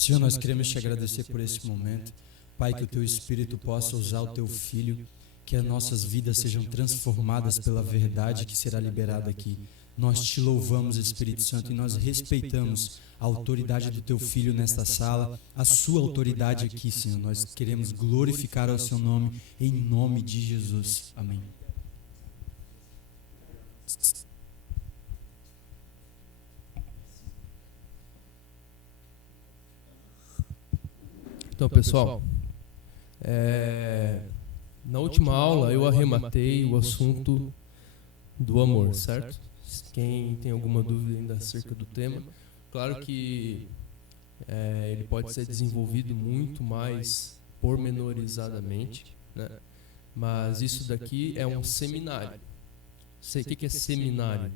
Senhor, nós queremos te agradecer por esse momento. Pai, que o teu Espírito possa usar o teu Filho, que as nossas vidas sejam transformadas pela verdade que será liberada aqui. Nós te louvamos, Espírito Santo, e nós respeitamos a autoridade do teu Filho nesta sala, a sua autoridade aqui, Senhor. Nós queremos glorificar o seu nome, em nome de Jesus. Amém. Então, pessoal, na última aula eu arrematei o assunto do amor, certo? Quem tem alguma dúvida ainda acerca do tema, claro que ele pode ser desenvolvido muito mais pormenorizadamente, né? Mas isso daqui é um seminário. O que é seminário?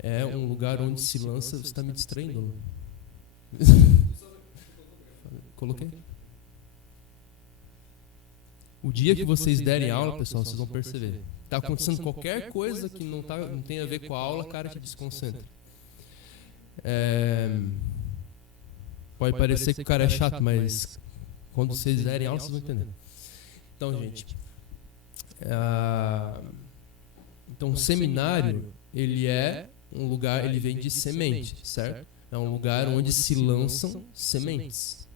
É um lugar onde se lança... Você está me distraindo? Coloquei. O dia que vocês derem aula, pessoal, vocês vão perceber. Está acontecendo qualquer coisa que não tem a ver com a aula, cara, te desconcentra. Pode parecer que o cara é chato, mas quando vocês derem aula, vocês vão entender. Então, gente, então, o seminário, ele é um lugar, ele vem de semente, certo? É um lugar onde se lançam sementes.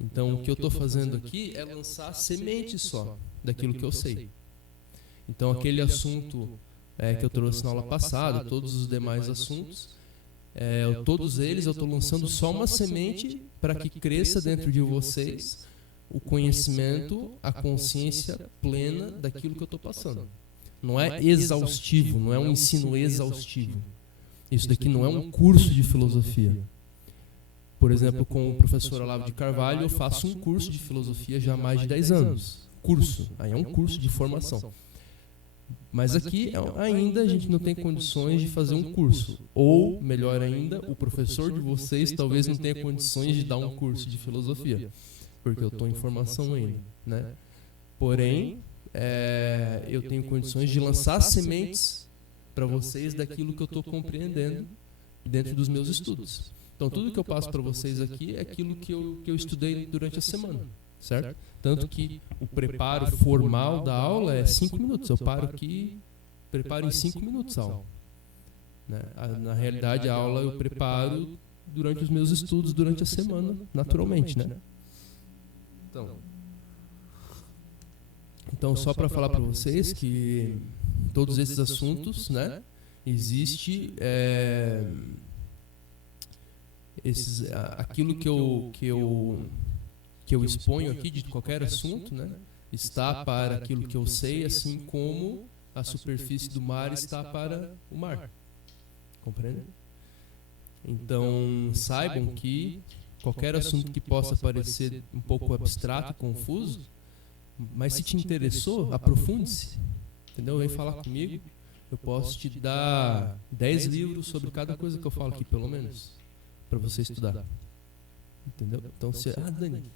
Então, o que eu estou fazendo aqui é lançar sementes só, daquilo que eu sei. Então, aquele assunto que eu trouxe na aula passada, todos os demais assuntos, todos eles eu estou lançando só uma semente para que cresça dentro de vocês o conhecimento, a consciência plena daquilo que eu estou passando. Não é exaustivo, não é um ensino exaustivo. Isso daqui não é um curso de filosofia. Por exemplo, com o professor Olavo de Carvalho, eu faço um curso de filosofia já há mais de 10 anos. Curso, aí é um curso de formação. Mas aqui ainda a gente não tem condições de fazer um curso. Ou, melhor ainda, o professor de vocês talvez não tenha condições de dar um curso de filosofia. Porque eu estou em formação ainda, né? Porém, eu tenho condições de lançar sementes para vocês daquilo que eu estou compreendendo dentro dos meus estudos. Então, tudo que eu passo para vocês aqui é aquilo que eu estudei durante a semana, certo? Tanto que o preparo formal da aula é 5 minutos. Eu paro aqui, preparo em 5 minutos a aula. Né? Na realidade, a aula eu preparo durante os meus estudos, durante a semana, naturalmente, né? Então, só para falar para vocês que todos esses assuntos, né, existe aquilo que eu exponho aqui de qualquer assunto, né, está para aquilo que eu sei, assim como a superfície do mar está para o mar. Compreende? Então, saibam que qualquer assunto que possa parecer um pouco abstrato, confuso, mas se te interessou, aprofunde-se. Entendeu? Vem falar comigo. Eu posso te dar 10 livros sobre cada coisa que eu falo aqui, pelo menos, para você estudar. Entendeu? Então, Dani,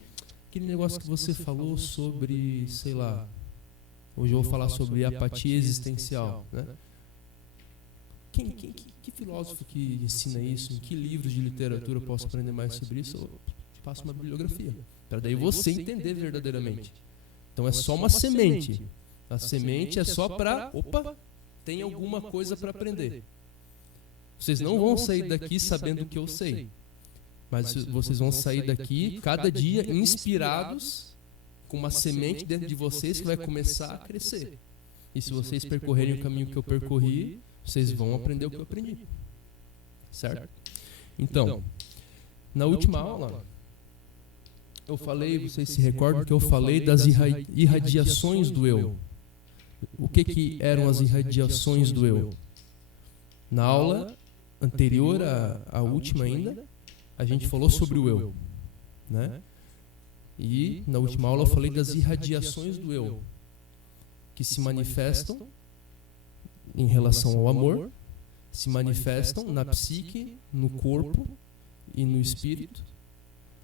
aquele negócio que você falou sobre, sei lá, hoje eu vou falar sobre apatia existencial, né? Que filósofo que ensina isso? Em que livros de literatura eu posso aprender mais sobre isso? Eu te passo uma bibliografia, para daí você entender verdadeiramente. Então é só uma semente. A semente é só para, tem alguma coisa para aprender. Vocês não vão sair daqui sabendo o que eu sei, mas vocês vão sair daqui cada dia inspirados com uma semente dentro de vocês que vai começar a crescer. E se vocês percorrerem o caminho que eu percorri, vocês vão aprender o que eu aprendi. Certo? Então, na última aula, eu falei, vocês se recordam que eu falei das irradiações do eu. O que eram as irradiações do eu? Na aula anterior à última ainda, a gente falou sobre o eu, né? E na última aula eu falei das irradiações do eu, que se manifestam em relação ao amor, se manifestam na psique, no corpo e no espírito,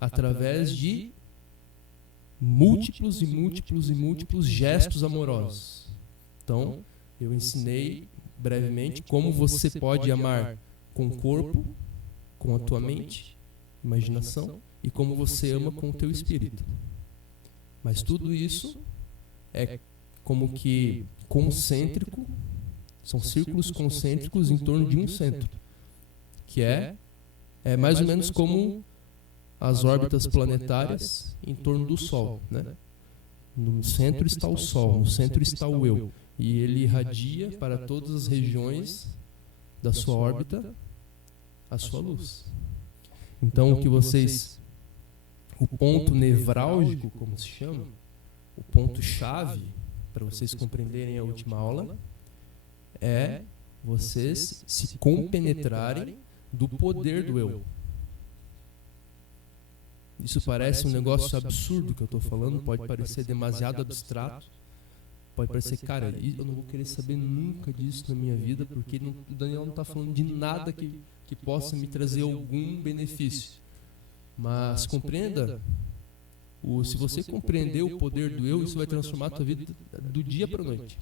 através de múltiplos e múltiplos e múltiplos gestos amorosos. Então, eu ensinei brevemente como você pode amar com o corpo, com a tua mente, imaginação, e como você ama com o teu espírito. Mas tudo isso é como que concêntrico, são círculos concêntricos em torno de um centro, que é mais ou menos como as órbitas planetárias em torno do Sol, né? No centro está o Sol, no centro está o eu, e ele irradia para todas as regiões da sua órbita a sua luz. Então, o ponto nevrálgico, como se chama, o ponto chave para vocês compreenderem a última aula, é vocês se compenetrarem do poder do eu. Isso parece um negócio absurdo que eu estou falando, pode parecer demasiado abstrato, pode parecer, cara, eu não vou querer saber nunca disso na minha vida, porque o Daniel não está falando de nada que possa me trazer algum benefício. Mas compreenda, se você compreender o poder do eu, isso vai transformar a tua vida do dia para a noite.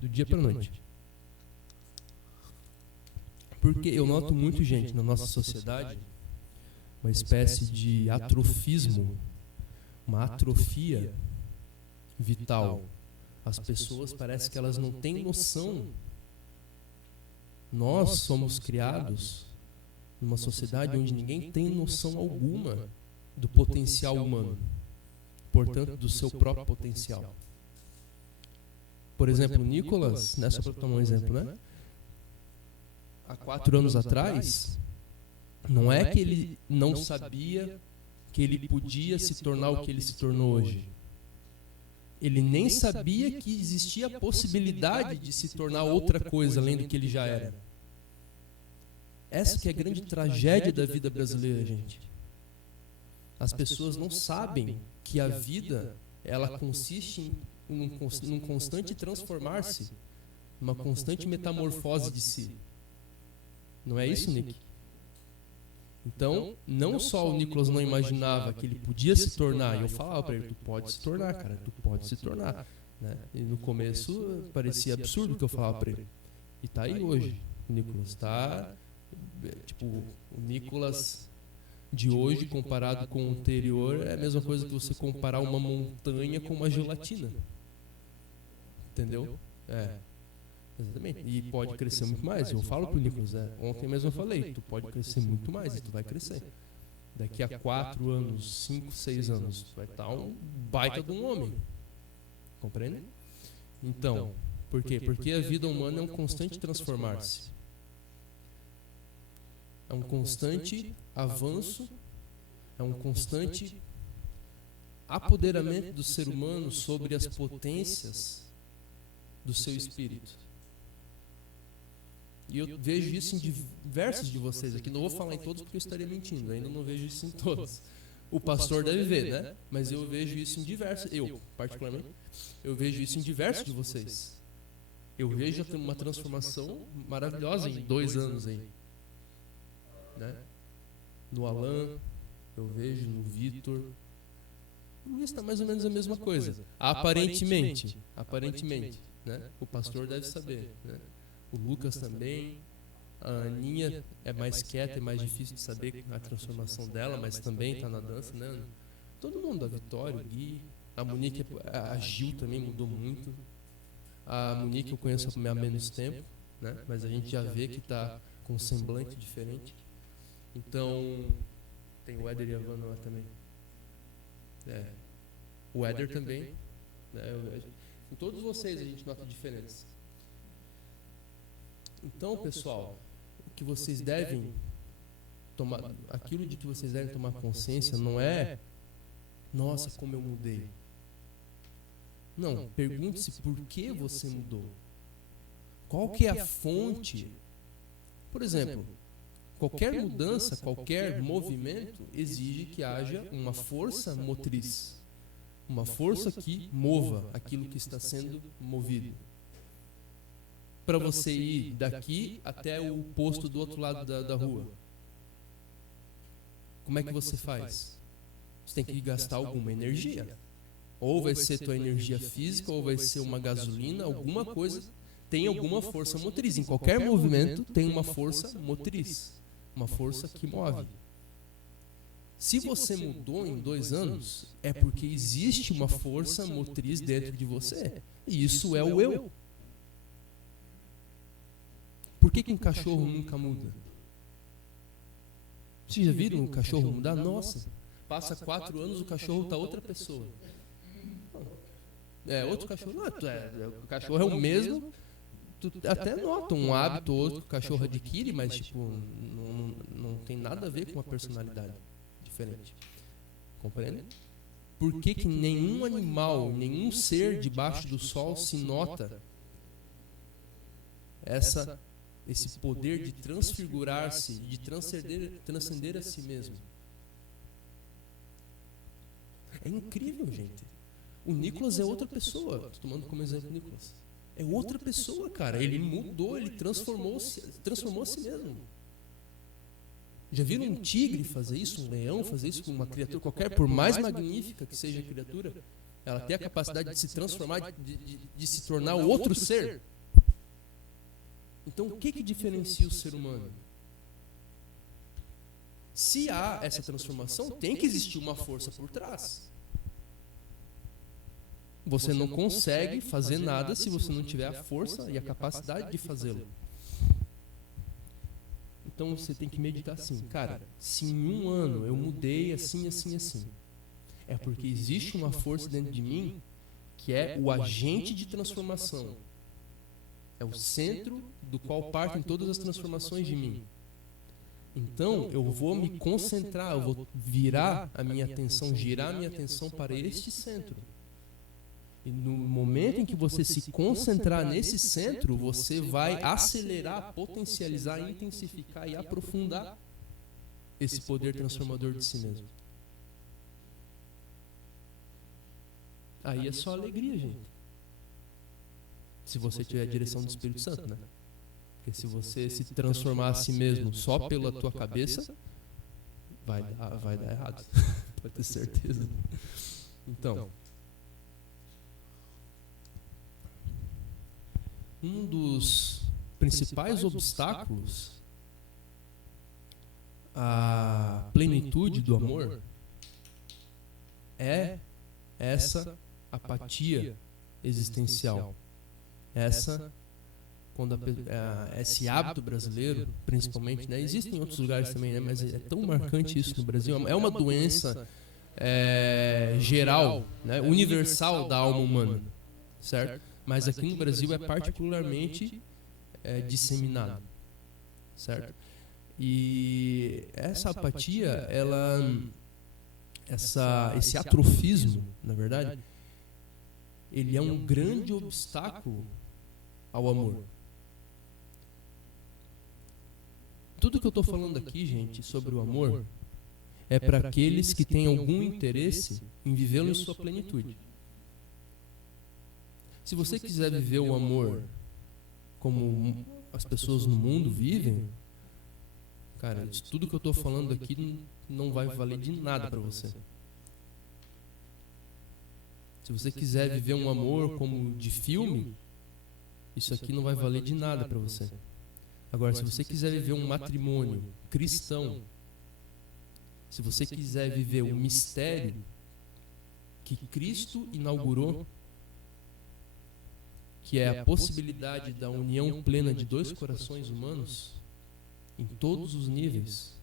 Do dia para a noite. Porque eu noto muito, gente, na nossa sociedade, uma espécie de atrofismo, uma atrofia vital. As pessoas parecem que elas não têm noção. Nós somos criados numa sociedade onde ninguém tem noção alguma do potencial humano, portanto, do seu próprio potencial. Por exemplo, Nicolas, só para tomar um exemplo, né? Há 4 anos atrás, não é que ele não sabia que ele podia se tornar o que ele se tornou hoje. Ele nem sabia que existia a possibilidade de se tornar outra coisa além do que ele já era. Essa que é a grande tragédia da vida brasileira, gente. As pessoas não sabem que a vida, ela consiste num constante transformar-se, numa constante metamorfose de si. Não é isso, Nick? Então, não só o Nicolas não imaginava que ele podia se tornar, e eu falava para ele, tu pode se tornar, cara, tu pode se tornar. Né? E no começo parecia absurdo o que eu falava para ele. E tá aí hoje, o Nicolas está... Tipo, o Nicolas de hoje comparado com o anterior é a mesma coisa que você comparar uma montanha com uma gelatina. Entendeu? Exatamente. E pode crescer muito mais. Eu falo pro Nicolas, ontem mesmo eu falei, tu pode crescer muito mais e tu vai crescer. Daqui a 4 anos, 5, 6 anos, tu vai estar um baita de um homem. Compreende? Então, por quê? Porque a vida humana é um constante transformar-se. É um constante avanço, é um constante apoderamento do ser humano sobre as potências do seu espírito. E eu vejo isso em diversos de vocês aqui. Não vou falar em todos porque eu estaria mentindo, ainda não vejo isso em todos. O pastor deve ver, né? Mas eu vejo isso em diversos, particularmente, eu vejo isso em diversos de vocês. Eu vejo uma transformação maravilhosa em 2 anos aí. Né? No Alan, eu vejo, no Vitor. O Luiz está mais ou menos a mesma coisa. Aparentemente, né? O pastor deve saber, né? O Lucas também. A Aninha é mais quieta, é mais difícil de saber a transformação dela, mas também está na dança, né? Todo mundo, a Vitória, o Gui, a Monique, a Gil também mudou muito. A Monique eu conheço há menos tempo, né? Mas a gente já vê que está com um semblante diferente. Então, tem o Éder e a Vanna lá também. O Éder também. Né? Em todos vocês a gente nota diferença. Então, pessoal, o que vocês devem tomar, aquilo de que vocês devem tomar consciência não é, nossa, como eu mudei. Não, pergunte-se por que você mudou. Qual que é a fonte? Por exemplo, qualquer mudança, qualquer movimento exige que haja uma força motriz. Uma força que mova aquilo que está sendo movido. Para você ir daqui até o posto do outro lado da rua. Como é que você faz? Você tem que gastar alguma energia. Ou vai ser tua energia física, ou vai ser uma gasolina, alguma coisa. Tem alguma força motriz. Em qualquer movimento tem uma força motriz. Uma força que move. Se você mudou em 2 anos, é porque existe uma força motriz dentro de você. E isso é o eu. Por que um cachorro nunca muda? Vocês já viram um cachorro mudar? Nossa, passa 4 anos, o cachorro está outra pessoa. Outro cachorro. Não, o cachorro é o mesmo. Tu até nota um hábito ou outro que o cachorro adquire, mas tipo, não tem nada a ver com a personalidade diferente. Compreende? Por que nenhum animal, nenhum ser debaixo do sol se nota esse poder de transfigurar-se, de transcender a si mesmo? É incrível, gente. O Nicolas é outra pessoa. Estou tomando como exemplo o Nicolas. É outra pessoa, cara. Ele mudou, ele transformou a si mesmo. Já viram um tigre fazer isso? Um leão fazer isso com uma criatura qualquer? Por mais magnífica que seja a criatura, ela tem a capacidade de se transformar, de se tornar outro ser. Então, o que diferencia o ser humano? Se há essa transformação, tem que existir uma força por trás. Você não consegue fazer nada se você não tiver a força e a capacidade de fazê-lo. Então você tem que meditar assim, cara, se em 1 ano eu mudei assim, é porque existe uma força dentro de mim que é o agente de transformação. É o centro do qual partem todas as transformações de mim. Então eu vou me concentrar, eu vou girar a minha atenção para este centro. E no momento em que você se concentrar nesse centro, você vai acelerar, potencializar, intensificar e aprofundar esse poder transformador de si mesmo. Aí é só alegria, gente. Se você tiver a direção do Espírito Santo, né? Porque se você se transformar a si mesmo só pela tua cabeça, vai dar errado. Pode ter certeza. Então, um dos principais obstáculos à plenitude do amor é essa apatia existencial. Esse hábito brasileiro, principalmente, né? Existem em outros lugares também, né? Mas é tão marcante isso no Brasil. É uma doença geral, né? Universal da alma humana, certo? Mas aqui no Brasil é particularmente disseminado, certo? E essa apatia, esse atrofismo, na verdade, ele é um grande obstáculo ao amor. Tudo que eu estou falando aqui, gente, sobre o amor, é para aqueles que têm algum interesse em vivê-lo em sua plenitude. Se você quiser viver o amor como as pessoas no mundo vivem, cara, tudo que eu estou falando aqui não vai valer de nada para você. Se você quiser viver um amor como de filme, isso aqui não vai valer de nada para você. Agora, se você quiser viver um matrimônio cristão, se você quiser viver o mistério que Cristo inaugurou, que é a possibilidade da união plena de 2 corações humanos, em todos os níveis,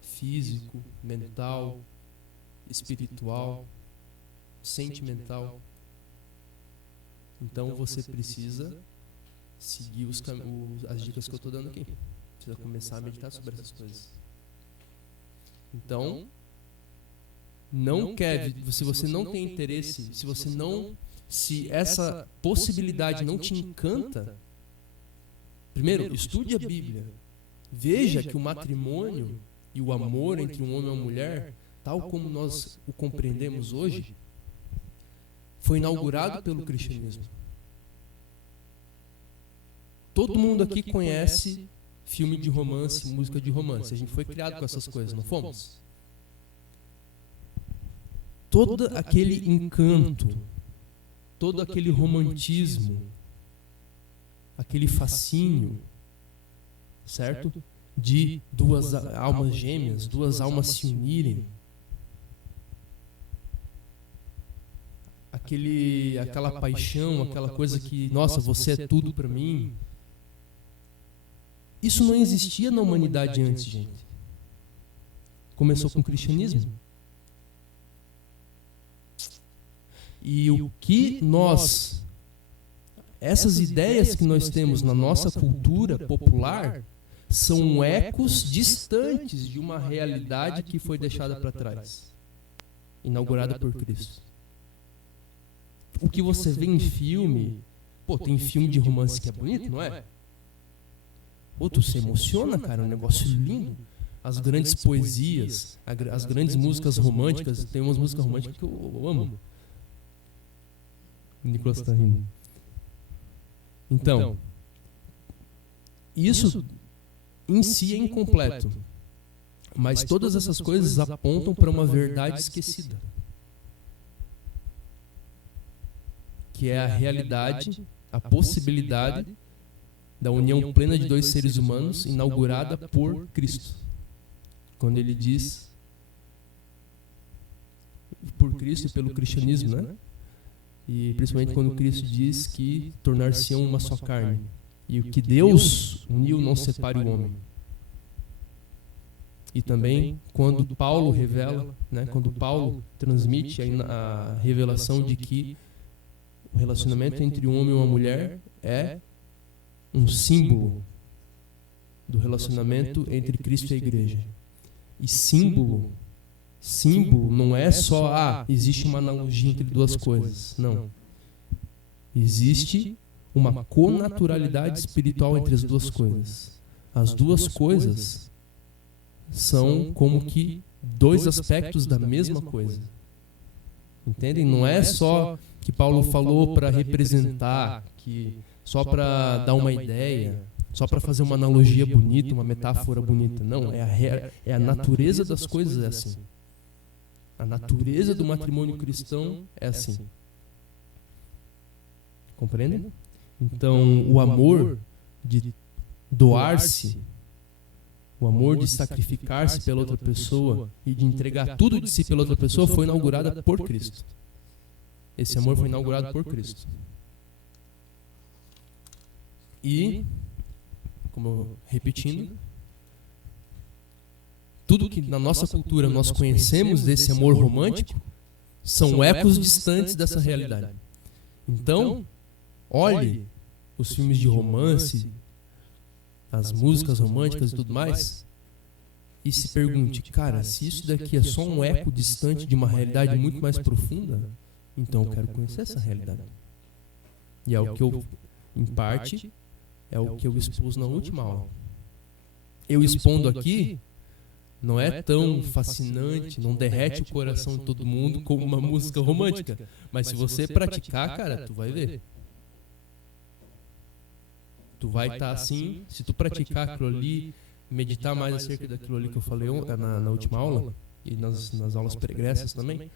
físico, mental, espiritual, sentimental. Então você precisa seguir as dicas que eu estou dando aqui. Precisa começar a meditar sobre essas coisas. Então, se você não tem interesse, se essa possibilidade não te encanta, primeiro, estude a Bíblia. Veja que o matrimônio e o amor entre um homem e uma mulher, tal como nós o compreendemos hoje, foi inaugurado pelo cristianismo. Todo mundo aqui conhece filme de romance, música de romance. A gente foi criado com essas coisas, não fomos? Todo aquele encanto, todo aquele romantismo, aquele fascínio, certo? de duas almas gêmeas, duas almas se unirem. Aquela paixão, aquela coisa que, nossa, você é tudo para mim. Isso não existia na humanidade antes, gente. Começou com o cristianismo. E o que essas ideias que nós temos na nossa cultura popular são ecos distantes de uma realidade que foi deixada para trás, inaugurada por Cristo. O que você vê em filme, tem filme de romance que é bonito, não é? Tu se emociona, cara, é um negócio lindo. As grandes poesias, as grandes músicas românticas, tem umas músicas românticas que eu amo. O Nicolas está rindo. Então, isso em si é incompleto, mas todas essas coisas apontam para uma verdade esquecida, que é a realidade, a possibilidade da união plena de dois seres humanos inaugurada por Cristo. Quando ele diz por Cristo e pelo cristianismo, né? E principalmente quando Cristo diz que tornar-se-ão uma só carne. E o que Deus uniu não separe o homem. E também quando Paulo revela, né, quando Paulo transmite a revelação de que o relacionamento entre um homem e uma mulher é um símbolo do relacionamento entre Cristo e a igreja. E símbolo não é só, existe uma analogia entre duas coisas. Não. Existe uma connaturalidade espiritual entre as duas coisas. As duas coisas são como que dois aspectos da mesma coisa. Entendem? Não é só que Paulo falou para representar, que só para dar uma ideia, só para fazer uma analogia bonita, uma metáfora bonita. Não, é a natureza das coisas é assim. A natureza do matrimônio cristão é assim. Compreendem? Então, o amor de doar-se, o amor de sacrificar-se pela outra pessoa e de entregar tudo de si pela outra pessoa foi inaugurada por Cristo. Esse amor foi inaugurado por Cristo. E, repetindo, tudo que na nossa cultura nós conhecemos desse amor romântico são ecos distantes dessa realidade. Então, olhe os filmes de romance, as músicas românticas e tudo mais, e se pergunte, cara, se isso daqui é só um eco distante de uma realidade muito mais profunda, então eu quero conhecer essa realidade. E é o que eu, em parte, é o que eu expus na última aula. Eu expondo aqui não é tão fascinante, não derrete o coração de todo mundo como uma música romântica. Mas se você praticar, cara, tu vai ver. Tu vai estar assim, se tu praticar aquilo ali, meditar mais acerca daquilo ali que eu falei na última aula, e nas aulas pregressas também,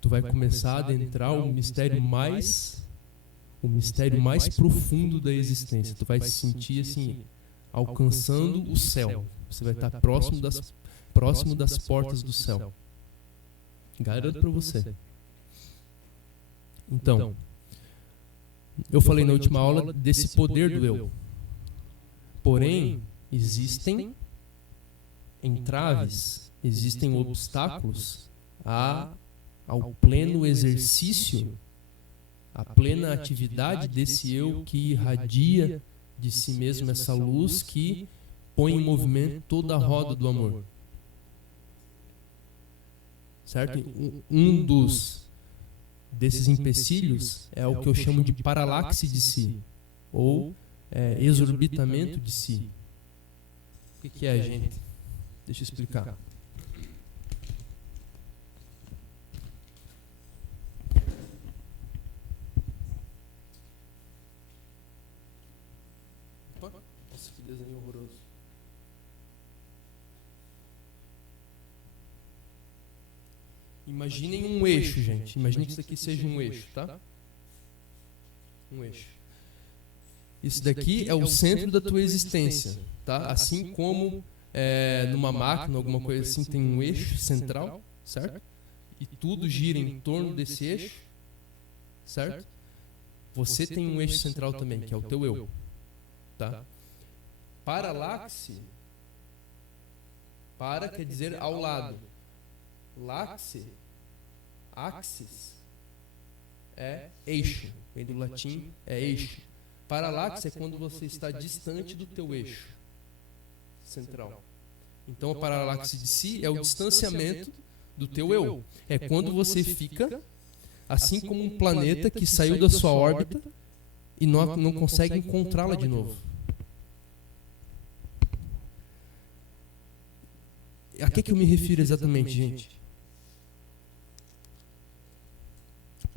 tu vai começar a adentrar o mistério mais profundo da existência. Tu vai se sentir assim, alcançando o céu. Você vai estar próximo das portas do céu. Garanto para você. Então, eu falei na última aula desse poder do eu. Porém, existem entraves, existem obstáculos ao pleno exercício, à plena atividade desse eu que irradia de si mesmo essa luz que põe em movimento toda a roda do amor. Certo? Um desses empecilhos é o que eu chamo de paralaxe de si, ou exorbitamento de si. O que é, gente? Deixa eu explicar. Nossa, que desenho horroroso. Imaginem um eixo, gente. Imaginem que isso aqui seja um eixo, tá? Um eixo. Isso daqui é o centro da tua existência, tá? Assim como numa máquina, alguma coisa assim, tem um eixo central, certo? E tudo gira em torno desse eixo, certo? Você tem um eixo central também, que é o teu eu, tá? Paralaxe, para quer dizer ao lado. Laxe, axis, é eixo, vem do latim, é eixo. Paralaxe é quando você está distante do teu eixo central. Então a paralaxe de si é o distanciamento do teu eu. É quando você fica assim como um planeta que saiu da sua órbita e não consegue encontrá-la de novo. A que eu me refiro exatamente, gente?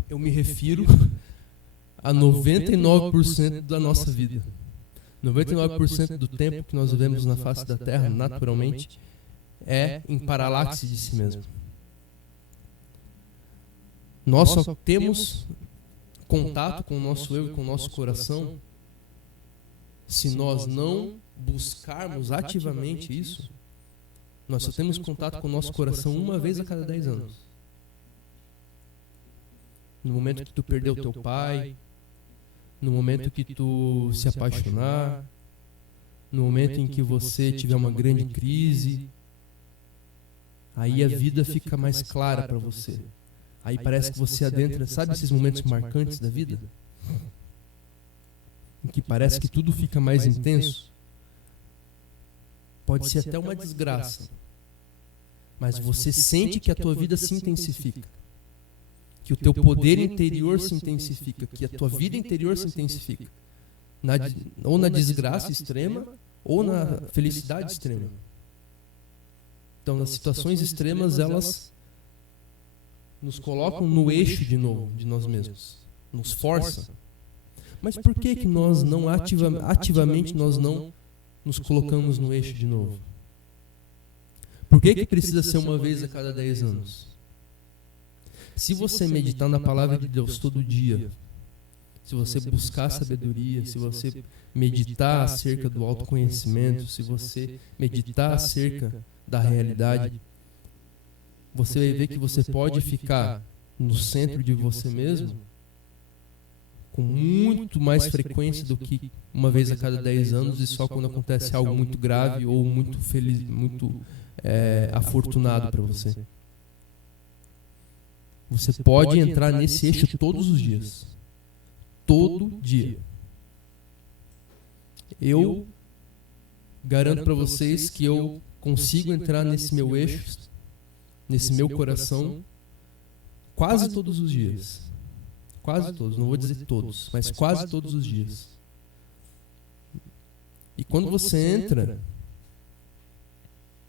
Eu me refiro a 99% da nossa vida. 99% do tempo que nós vivemos na face da Terra, naturalmente, é em paralaxe de si mesmo. Nós só temos contato com o nosso eu e com o nosso coração se nós não buscarmos ativamente isso. Nós só temos contato com o nosso coração uma vez a cada 10 anos. No momento que tu perdeu teu pai, no momento que tu se apaixonar, no momento em que você tiver uma grande crise, aí a vida fica mais clara para você. Aí parece que você adentra, sabe esses momentos marcantes da vida? Em que parece que tudo fica mais intenso? Pode ser até uma desgraça, mas você sente que a tua vida se intensifica, que o teu poder interior se intensifica, que a tua vida interior se intensifica, ou na desgraça extrema, ou na felicidade extrema. Então, nas situações extremas, elas nos colocam no eixo de novo, de nós mesmos, nos forçam. Mas por que nós não ativamente nós não nos colocamos no eixo de novo? Por que precisa ser uma vez a cada 10 anos? Se você meditar na palavra de Deus todo dia, se você buscar sabedoria, se você meditar acerca do autoconhecimento, se você meditar acerca da realidade, você vai ver que você pode ficar no centro de você mesmo com muito mais frequência do que uma vez a cada 10 anos e só quando acontece algo muito grave ou muito feliz, muito afortunado para você. Você pode entrar nesse eixo todos os dias. Todo dia. Eu garanto para vocês que eu consigo entrar nesse meu eixo, nesse meu coração, quase todos os dias. Quase todos, não vou dizer todos, mas quase todos os dias. E quando você entra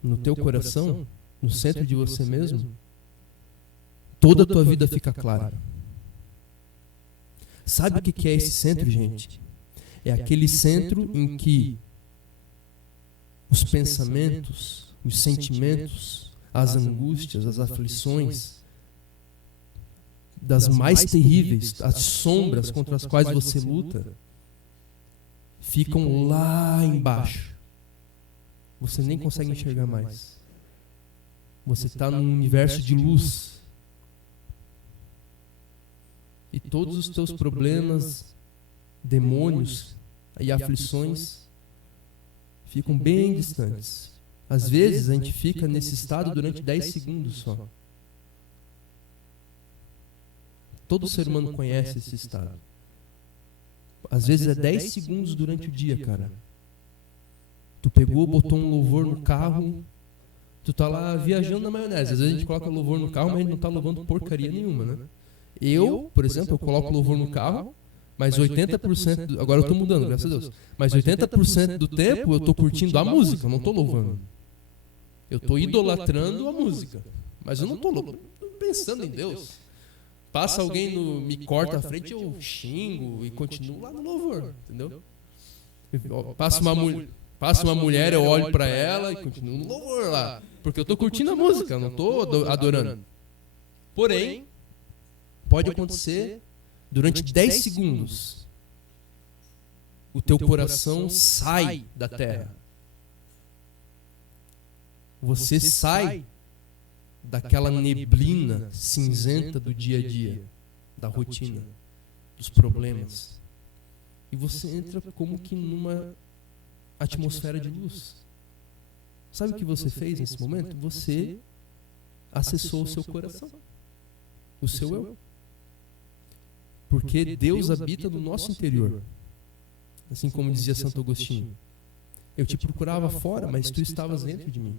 no teu coração, no centro de você mesmo, toda a tua vida fica clara. Sabe o que é esse centro, gente? É aquele centro em que os pensamentos, os sentimentos, as angústias, as aflições, das mais terríveis, as sombras contra as quais você luta, ficam lá embaixo. Você nem consegue enxergar mais. Você está num universo de luz. E todos os teus problemas, demônios e aflições ficam bem distantes. Às vezes a gente fica nesse estado durante 10 segundos só. Todo ser humano conhece esse estado. Às vezes é 10 segundos durante o dia, cara. Tu pegou, botou um louvor no carro, tu tá lá viajando na maionese. Às vezes a gente coloca louvor no carro, mas a gente não tá louvando porcaria nenhuma, né? Eu, por exemplo, eu coloco louvor no carro, mas 80%... Agora eu tô mudando, graças a Deus. Mas 80% do tempo eu tô curtindo a música, eu não tô louvando. Eu tô idolatrando a música. Mas eu não tô pensando em Deus. Passa alguém, me corta a frente, eu xingo e continuo lá no louvor, entendeu? Passa uma mulher, eu olho pra ela e continuo no louvor lá. Porque eu tô curtindo a música, eu não tô adorando. Porém, pode acontecer durante 10 segundos o teu coração sai da terra. Você sai daquela neblina cinzenta do dia a dia, da rotina, dos problemas. E você entra como que numa atmosfera de luz. Sabe o que você fez nesse momento? Você acessou o seu coração, o seu eu. Porque Deus habita no nosso interior. Assim como dizia Santo Agostinho. Eu te procurava fora, mas tu estavas dentro de mim.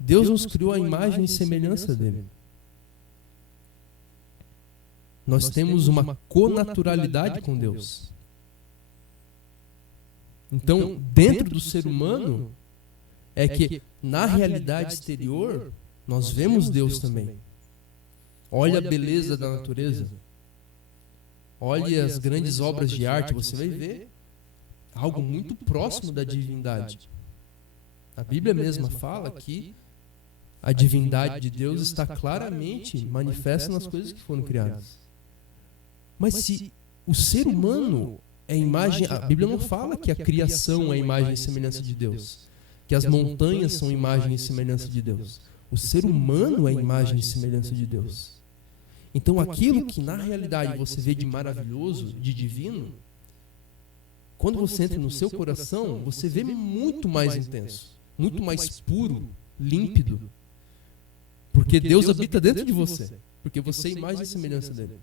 Deus nos criou a imagem e semelhança dele. Nós temos uma connaturalidade com Deus. Então, dentro do ser humano, é que na realidade exterior, nós vemos Deus também. Olha a beleza da natureza. Olhe as grandes obras de arte, você vai ver algo muito próximo da divindade. A Bíblia mesma fala que a divindade de Deus está claramente manifesta nas coisas que foram criadas. Mas se o ser humano é imagem, a Bíblia não fala que a criação é imagem e semelhança de Deus, que as montanhas são imagem e semelhança de Deus. O ser humano é imagem e semelhança de Deus. Então aquilo que na realidade você vê de maravilhoso, de divino, quando você entra no seu coração, você vê muito mais intenso, muito mais puro, límpido. Porque Deus habita dentro de você, porque você é imagem e semelhança dele.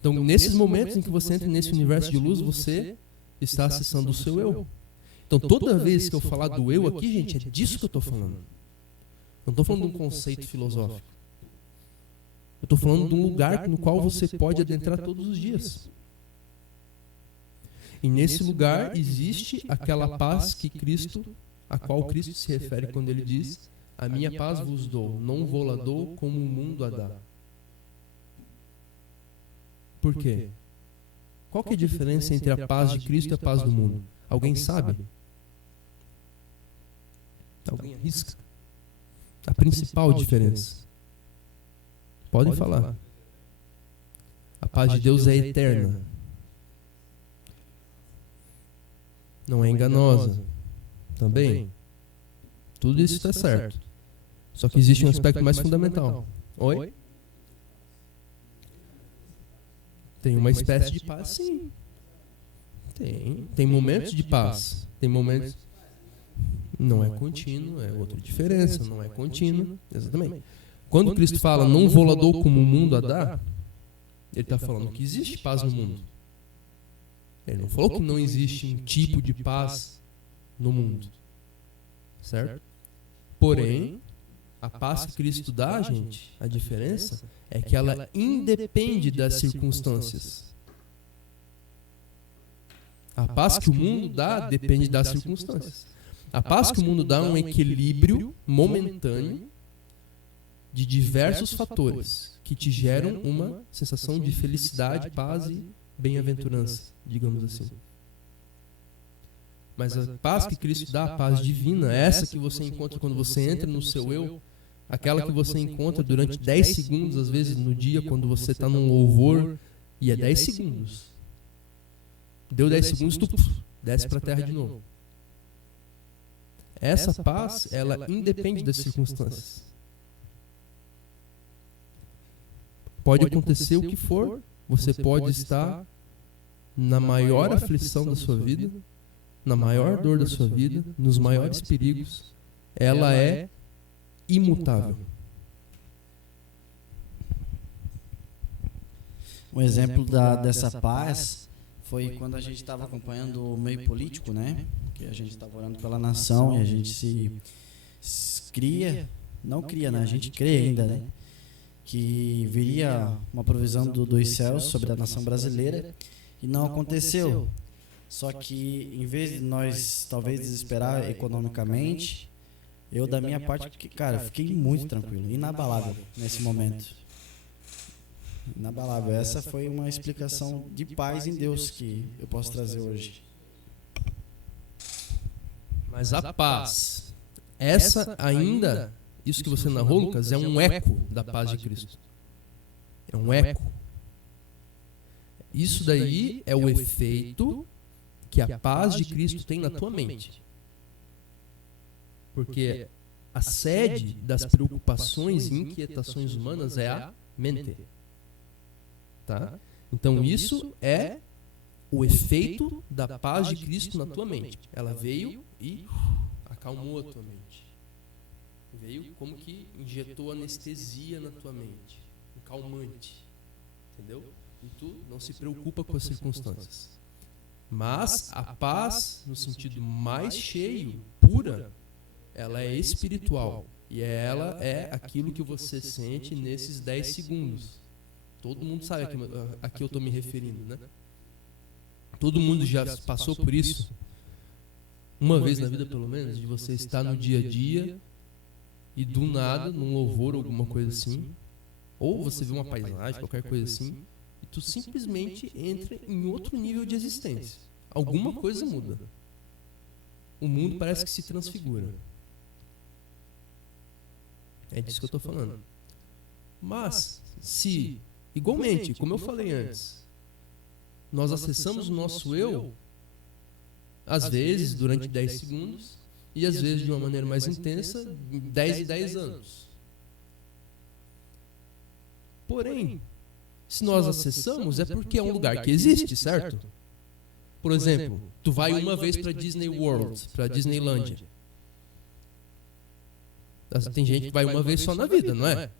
Então, nesses momentos em que você entra nesse universo de luz, você está acessando o seu eu. Então, toda vez que eu falar do eu aqui, gente, é disso que eu estou falando. Não estou falando de um conceito filosófico. Eu estou falando de um lugar no qual você pode adentrar todos os dias. E nesse lugar existe aquela paz que Cristo, a qual Cristo se refere quando ele diz: a minha paz vos dou, não vou-la dou como o mundo a dá. Por quê? Qual que é a diferença entre a paz de Cristo e a paz do mundo? Alguém sabe? Alguém arrisca? A principal diferença. Podem falar. A paz de Deus é eterna. Não é enganosa. Também. Tudo isso está certo. Só que existe um aspecto mais fundamental. Oi? Tem uma espécie de paz, sim. Tem momentos de paz. Tem momentos... Não é contínuo, é outra diferença. Não é contínuo. Exatamente. Quando Cristo fala, não vou lá dou como o mundo a dar, ele está falando que existe paz no mundo. Ele não falou que não existe um tipo de paz no mundo. Certo? Porém, a paz que Cristo dá, gente, a diferença é que ela independe das circunstâncias. A paz que o mundo dá depende das circunstâncias. A paz que o mundo dá é um equilíbrio momentâneo de diversos fatores que te geram uma sensação de felicidade, paz e bem-aventurança, digamos assim. Mas a paz que Cristo dá, a paz divina, essa que você encontra quando você entra no seu eu, aquela que você encontra durante 10 segundos, às vezes no dia, quando você está num louvor, e é 10 segundos. Deu 10 segundos, tu desce para a terra de novo. Essa paz, ela independe das circunstâncias. Pode acontecer o que for, você pode estar na maior aflição da sua vida, na maior dor da sua vida, nos maiores perigos. Ela é imutável. Um exemplo dessa paz foi quando a gente estava acompanhando o meio político, né? Que a gente estava orando pela nação e a gente se cria, não cria, né? A gente crê ainda, né? Que viria uma provisão dos céus sobre a nação brasileira e não aconteceu. Só que em vez de nós talvez desesperar economicamente, eu da minha parte, cara, fiquei muito tranquilo, inabalável nesse momento. Inabalável. Essa foi uma explicação de paz em Deus que eu posso trazer hoje. Mas a paz, essa ainda, isso que você narrou, Lucas, é um eco da paz de Cristo. É um eco. Isso daí é o efeito que a paz de Cristo tem na tua mente. Porque a sede das preocupações e inquietações humanas é a mente. Tá? Então isso é o efeito da paz de Cristo na tua mente. Ela veio e acalmou a tua mente. Veio como que injetou anestesia na tua mente. Um calmante. Entendeu? E tu não se preocupa com as circunstâncias. Mas a paz, no sentido mais cheio, pura, ela é espiritual. E ela é aquilo que você sente nesses 10 segundos. Todo mundo sabe a que eu estou me referindo, né? Todo mundo já passou por isso? Uma vez na vida, pelo menos, de você estar no dia a dia e do nada, num louvor ou alguma coisa assim, ou você vê uma paisagem, qualquer coisa assim, e tu simplesmente entra em outro nível de existência. Alguma coisa muda. O mundo parece que se transfigura. É disso que eu estou falando. Mas, se, igualmente, como eu falei antes, nós acessamos o nosso eu, às vezes durante 10 segundos, e às vezes de uma maneira mais intensa, 10 e 10 anos. Porém, se nós acessamos, é porque é um lugar que existe, certo? Por exemplo, tu vai uma vez para Disney World, para Disneylândia. Tem gente que vai uma vez só na vida, não é?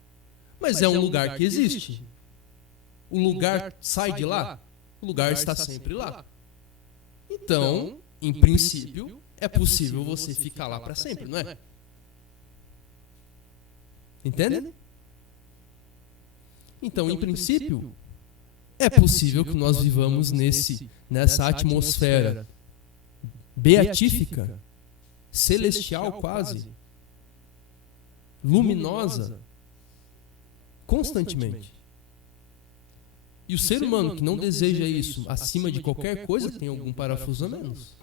Mas é um lugar que existe. O lugar sai de lá? O lugar está sempre lá. Então, em princípio, é possível você ficar lá para sempre, não é? Entende? Então, em princípio, é possível que nós vivamos nessa atmosfera beatífica, celestial quase, luminosa, constantemente. E o ser humano que não deseja isso acima de qualquer coisa tem algum parafuso a menos.